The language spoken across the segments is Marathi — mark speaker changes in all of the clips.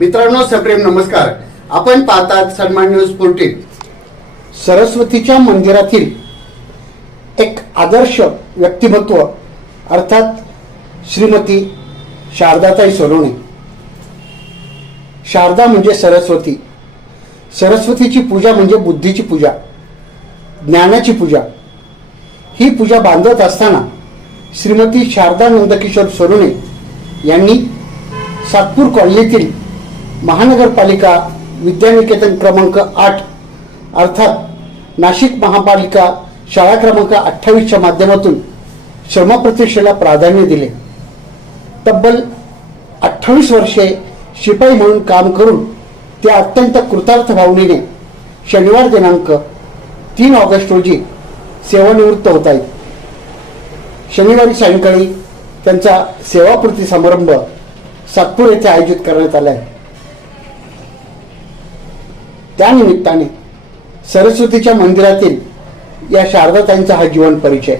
Speaker 1: मित्रांनो सप्रेम नमस्कार. आपण पाहतात सन्मान न्यूज फोर्टीन सरस्वतीच्या मंदिरातील एक आदर्श व्यक्तिमत्व अर्थात श्रीमती शारदाताई सोनवणे. शारदा म्हणजे सरस्वती. सरस्वतीची पूजा म्हणजे बुद्धीची पूजा ज्ञानाची पूजा. ही पूजा बांधत असताना श्रीमती शारदा नंदकिशोर सोनवणे यांनी सातपूर कॉलनीतील महानगरपालिका विद्यानिकेतन क्रमांक आठ अर्थात नाशिक महापालिका शाळा क्रमांक अठ्ठावीसच्या माध्यमातून श्रमप्रतिष्ठेला प्राधान्य दिले. तब्बल अठ्ठावीस वर्षे शिपाई म्हणून काम करून ते अत्यंत कृतार्थ भावनेने शनिवार दिनांक तीन ऑगस्ट रोजी सेवानिवृत्त होत आहेत. शनिवारी सायंकाळी त्यांचा सेवापूर्ती समारंभ सातपूर येथे आयोजित करण्यात आला आहे. त्यानिमित्ताने सरस्वतीच्या मंदिरातील या शारदाताईंचा हा जीवन परिचय.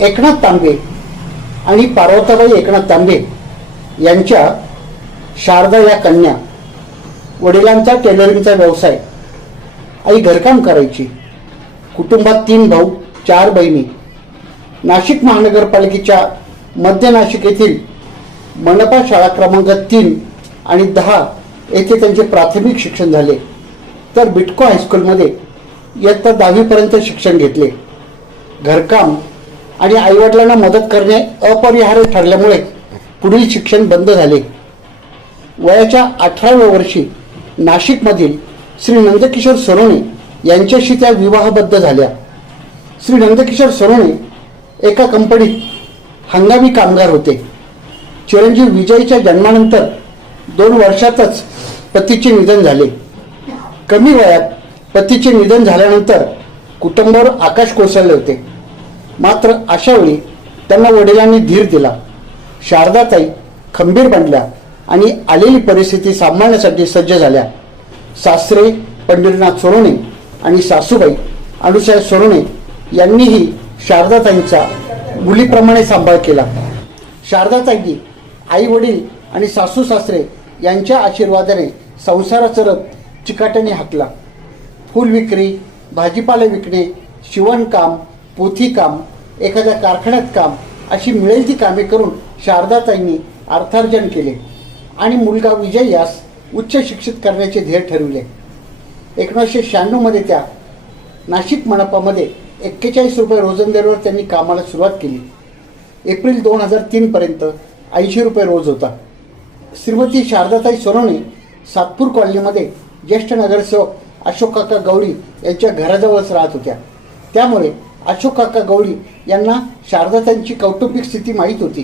Speaker 1: एकनाथ तांबे आणि पार्वताबाई एकनाथ तांबे यांच्या शारदा या कन्या वडिलांचा टेलरिंगचा व्यवसाय आई घरकाम करायची कुटुंबात तीन भाऊ चार बहिणी नाशिक महानगरपालिकेच्या मध्य नाशिक येथील मनपा शाळा क्रमांक तीन आणि दहा येथे त्यांचे प्राथमिक शिक्षण झाले. तर बिटको हायस्कूलमध्ये इयत्ता दहावीपर्यंत शिक्षण घेतले. घरकाम आणि आईवडिलांना मदत करणे अपरिहार्य ठरल्यामुळे पुढील शिक्षण बंद झाले. वयाच्या अठराव्या वर्षी नाशिकमधील श्री नंदकिशोर सरोणे यांच्याशी त्या विवाहबद्ध झाल्या. श्री नंदकिशोर सरोणे एका कंपनीत हंगामी कामगार होते. चिरंजीव विजयच्या जन्मानंतर दोन वर्षातच पतीचे निधन झाले. कमी वयात पतीचे निधन झाल्यानंतर कुटुंबावर आकाश कोसळले होते. मात्र अशावेळी त्यांना वडिलांनी धीर दिला. शारदाताई खंबीर बनल्या आणि आलेली परिस्थिती सांभाळण्यासाठी सज्ज झाल्या. सासरे पंढरीनाथ सोरोणे आणि सासूबाई अनुसाहेब सोरोणे यांनीही शारदाताईंचा मुलीप्रमाणे सांभाळ केला. शारदाताईंनी आई वडील आणि सासू सासरे यांच्या आशीर्वादाने संसाराचं रथ चिकाट्याने हाकला. फूल विक्री भाजीपाला विकणे शिवणकाम पोथीकाम एखाद्या कारखान्यात काम अशी मिळेल ती कामे करून शारदाताईंनी अर्थार्जन केले आणि मुलगा विजय यास उच्च शिक्षित करण्याचे ध्येय ठरविले. एकोणीसशे शहाण्णवमध्ये त्या नाशिक मनपामध्ये एक्केचाळीस रुपये रोजंदारीवर त्यांनी कामाला सुरुवात केली. एप्रिल दोन हजार तीनपर्यंत ऐंशी रुपये रोज होता. श्रीमती शारदाताई सोनवणे सातपूर कॉलनीमध्ये ज्येष्ठ नगरसेवक अशोक काका गवळी यांच्या घराजवळच राहत होत्या. त्यामुळे अशोकाका गवळी यांना शारदाताईंची कौटुंबिक स्थिती माहीत होती.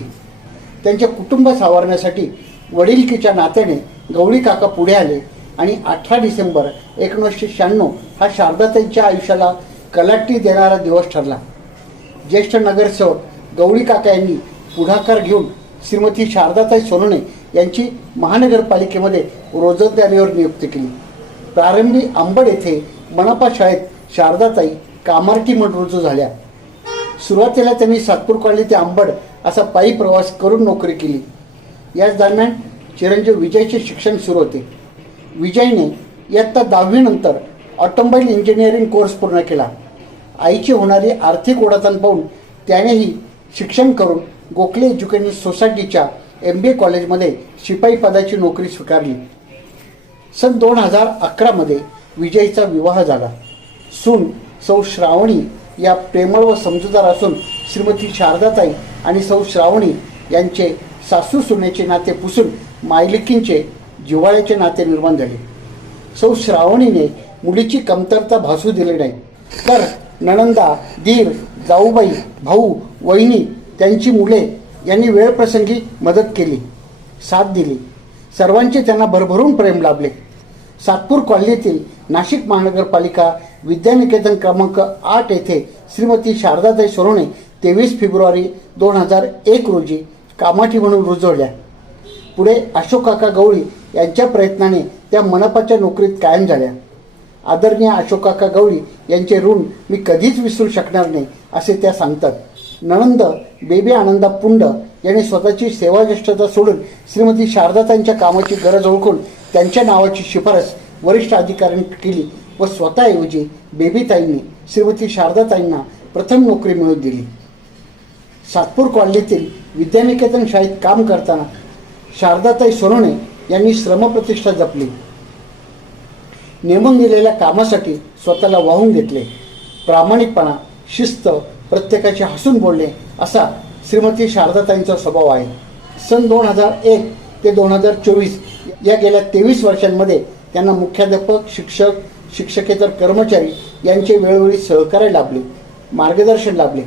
Speaker 1: त्यांच्या कुटुंब सावरण्यासाठी वडिलकीच्या नात्याने गवळी काका पुढे आले आणि अठरा डिसेंबर एकोणीसशे शहाण्णव हा शारदाताईंच्या आयुष्याला कलाटी देणारा दिवस ठरला. ज्येष्ठ नगरसेवक गवळी काका यांनी पुढाकार घेऊन श्रीमती शारदाताई सोनवणे यांची महानगरपालिकेमध्ये रोजंदारीवर नियुक्ती केली. प्रारंभी आंबड येथे मनपा शाळेत शारदाताई कामार्टी म्हणून रुजू झाल्या. सुरुवातीला त्यांनी सातपूर कॉलनी ते आंबड असा पायी प्रवास करून नोकरी केली. याच दरम्यान चिरंजीव विजयचे शिक्षण सुरू होते. विजयने इयत्ता दहावीनंतर ऑटोमोबाईल इंजिनिअरिंग कोर्स पूर्ण केला. आईची होणारी आर्थिक ओढाताण पाहून त्यानेही शिक्षण करून गोखले एज्युकेशन सोसायटीच्या एम बी ए कॉलेजमध्ये शिपाई पदाची नोकरी स्वीकारली. सन दोन हजार अकरामध्ये विजयचा विवाह झाला. सून सौ श्रावणी या प्रेमळ व समजूदार असून श्रीमती शारदाताई आणि सौ श्रावणी यांचे सासू सुनेचे नाते पुसून मायलिकींचे जिव्हाळ्याचे नाते निर्माण झाले. सौ श्रावणीने मुलीची कमतरता भासू दिली नाही. तर नणंदा दीर जाऊबाई भाऊ वहिनी त्यांची मुले यांनी वेळप्रसंगी मदत केली साथ दिली. सर्वांचे त्यांना भरभरून प्रेम लाभले. सातपूर कॉलनीतील नाशिक महानगरपालिका विद्यानिकेतन क्रमांक आठ येथे श्रीमती शारदाताई सोरोणे तेवीस फेब्रुवारी दोन हजार एक रोजी कामाठी म्हणून रुजवल्या. पुढे अशोकाका गवळी यांच्या प्रयत्नाने त्या मनपाच्या नोकरीत कायम झाल्या. आदरणीय अशोकाका गवळी यांचे ऋण मी कधीच विसरू शकणार नाही असे त्या सांगतात. नणंद बेबी आनंदा पुंड यांनी स्वतःची सेवाज्येष्ठता सोडून श्रीमती शारदाताईंच्या कामाची गरज ओळखून त्यांच्या नावाची शिफारस वरिष्ठ अधिकाऱ्यांनी केली व स्वतःऐवजी बेबीताईंनी श्रीमती शारदाताईंना प्रथम नोकरी मिळवून दिली. सातपूर कॉलनीतील विद्यानिकेतन शाळेत काम करताना शारदाताई सोनवणे यांनी श्रमप्रतिष्ठा जपली. नेमून दिलेल्या कामासाठी स्वतःला वाहून घेतले. प्रामाणिकपणा शिस्त प्रत्येकाचे हसून बोलणे असा श्रीमती शारदाताईंचा स्वभाव आहे. सन दोन हजार एक ते दोन हजार चोवीस या गेल्या तेवीस वर्षांमध्ये त्यांना मुख्याध्यापक शिक्षक शिक्षकेतर कर्मचारी यांचे वेळोवेळी सहकार्य लाभले मार्गदर्शन लाभले.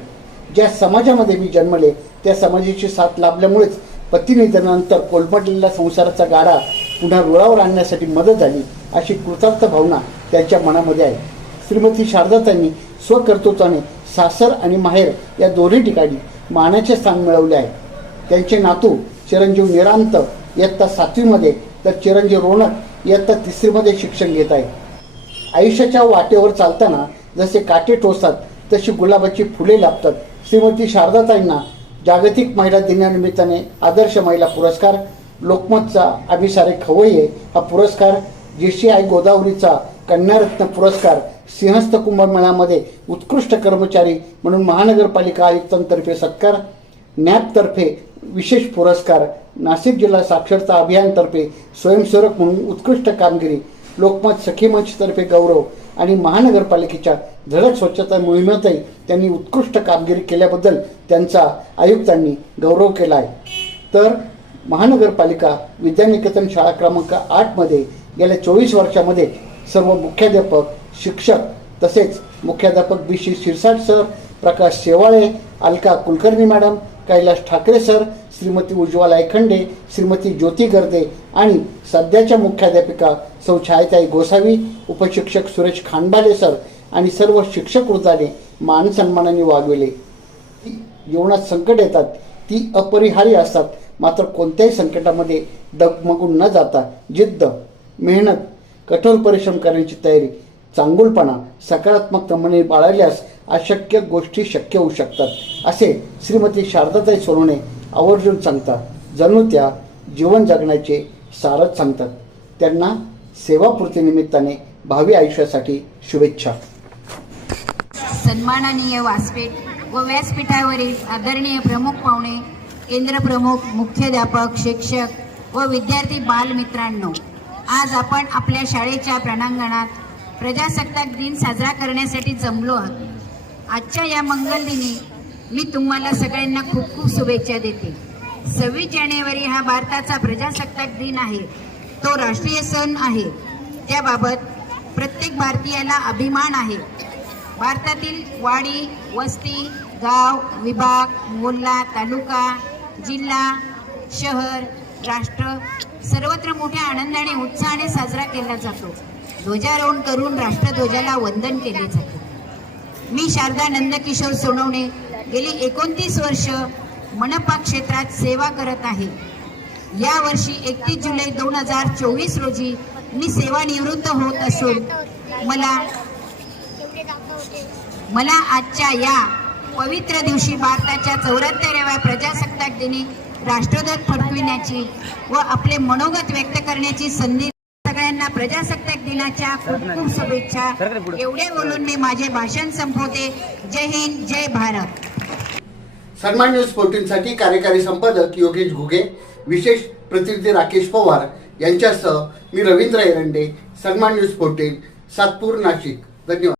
Speaker 1: ज्या समाजामध्ये मी जन्मले त्या समाजाची साथ लाभल्यामुळेच पतिनिधनानंतर कोलमटलेल्या संसाराचा गाडा पुन्हा रुळावर आणण्यासाठी मदत झाली अशी कृतार्थ भावना त्यांच्या मनामध्ये आहे. श्रीमती शारदातांनी स्वकर्तृत्वाने सासर आणि माहेर या दोन्ही ठिकाणी मानाचे स्थान मिळवले आहे. त्यांचे नातू चिरंजीव निरांत इयत्ता सातवीमध्ये तर चिरंजीव रोणक इयत्ता तिसरीमध्ये शिक्षण घेत आहे. आयुष्याच्या वाटेवर चालताना जसे काटे टोचतात तशी गुलाबाची फुले लाभतात. श्रीमती शारदाताईंना जागतिक महिला दिनानिमित्ताने आदर्श महिला पुरस्कार लोकमतचा अभिसारे खवय्ये हा पुरस्कार जेशी आई गोदावरीचा कन्यारत्न पुरस्कार सिंहस्थ कुंभमेळामध्ये उत्कृष्ट कर्मचारी म्हणून महानगरपालिका आयुक्तांतर्फे सत्कार नॅपतर्फे विशेष पुरस्कार नाशिक जिल्हा साक्षरता अभियानतर्फे स्वयंसेवक म्हणून उत्कृष्ट कामगिरी लोकमत सखी मंचतर्फे गौरव आणि महानगरपालिकेच्या धडक स्वच्छता मोहिमेतही त्यांनी उत्कृष्ट कामगिरी केल्याबद्दल त्यांचा आयुक्तांनी गौरव केला आहे तर महानगरपालिका विद्यानिकेतन शाळा क्रमांक आठमध्ये गेल्या चोवीस वर्षामध्ये सर्व मुख्याध्यापक शिक्षक तसेच मुख्याध्यापक B Shri Shirsat sir Prakash Shewale Alka Kulkarni madam Kailash Thackeray sir Shrimati Ujjwala Ekhande Shrimati Jyoti Garde आणि सध्याच्या मुख्याध्यापिका सौ छायताई गोसावी उपशिक्षक सुरेश खानबाले सर आणि सर्व शिक्षक वृद्धाने मानसन्मानाने वागविले. वागविले जीवनात संकट येतात ती अपरिहार्य असतात मात्र कोणत्याही संकटामध्ये डगमगून न जाता जिद्द मेहनत कठोर परिश्रम करण्याची तयारी चांगुलपणा सकारात्मक मने बाळगल्यास अशक्य गोष्टी शक्य होऊ शकतात असे श्रीमती शारदाताई सोनवणे आवर्जून सांगतात. जणू त्या जीवन जगण्याचे सारच सांगतात. त्यांना सेवापूर्तीनिमित्ताने भावी आयुष्यासाठी शुभेच्छा.
Speaker 2: सन्माननीय व्यासपीठ व व्यासपीठावरील आदरणीय प्रमुख पाहुणे केंद्र प्रमुख मुख्याध्यापक शिक्षक व विद्यार्थी बालमित्रांनो आज आपण आपल्या शाळेच्या प्रणांगणात प्रजासत्ताक दिन साजरा करण्यासाठी जमलो आहोत. आजच्या या मंगल दिनी मी तुम्हाला सगळ्यांना खूप खूप शुभेच्छा देते. सव्वीस जानेवारी हा भारताचा प्रजासत्ताक दिन आहे. तो राष्ट्रीय सण आहे. त्याबाबत प्रत्येक भारतीयाला अभिमान आहे. भारतातील वाडी वस्ती गाव विभाग मोहल्ला तालुका जिल्हा शहर राष्ट्र सर्वत्र मोठ्या आनंदाने उत्साहाने साजरा केला जातो. ध्वजारोहण करून राष्ट्रध्वजाला वंदन केले जाते मी शारदा नंदकिशोर सोनवणे गेली एकोणतीस वर्ष मनपा क्षेत्रात सेवा करत आहे या वर्षी एकतीस जुलै दोन हजार चोवीस रोजी मी सेवानिवृत्त होत असून मला मला आजच्या या पवित्र दिवशी भारताच्या चौऱ्याहत्तराव्या प्रजासत्ताक दिनी राष्ट्रध्वज फडकविण्याची व आपले मनोगत व्यक्त करण्याची संधी सगळ्यांना प्रजासत्ताक दिनाच्या खूप खूप शुभेच्छा. एवढे बोलून मी माझे भाषण संपवते. जय हिंद जय भारत.
Speaker 1: सन्मान न्यूज फोर्टीनसाठी कार्यकारी संपादक योगेश घुगे विशेष प्रतिनिधी राकेश पवार यांच्यासह मी रवींद्र एरंडे सन्मान न्यूज फोर्टीन सातपूर नाशिक. धन्यवाद.